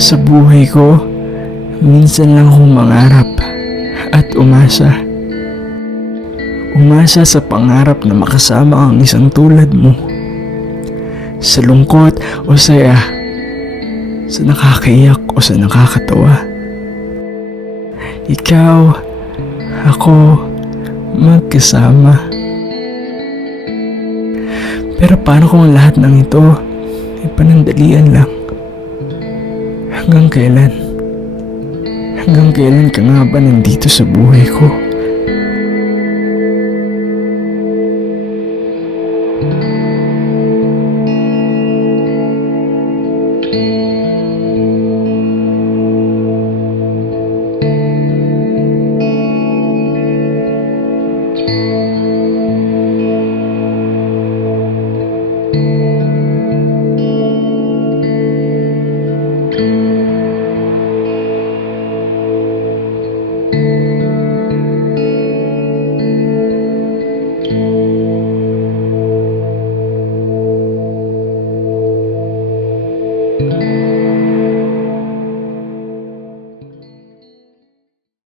Sa buhay ko, minsan lang akong mangarap at umasa. Umasa sa pangarap na makasama ang isang tulad mo. Sa lungkot o saya, sa nakakaiyak o sa nakakatawa. Ikaw, ako, magkasama. Pero paano kung ang lahat ng ito ay panandalian lang? Hanggang kailan? Hanggang kailan ka nga ba nandito sa buhay ko?